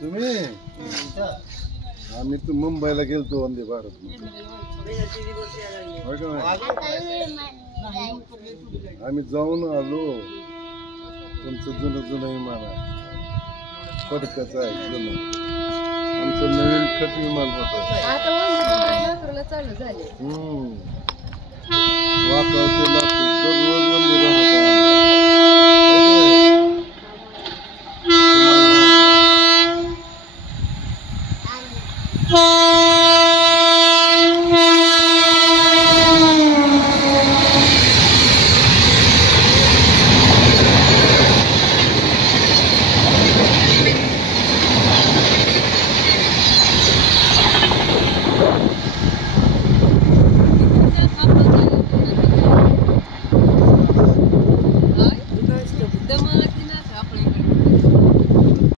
तुम्ही आम्ही तर मुंबईला गेलतो वंदे भारत आम्ही जाऊन आलो. तुमचं जुनं विमान आहे पडकच आहे जुनं. आमचं नवीन खट विमान होतं. वाकावते दररोज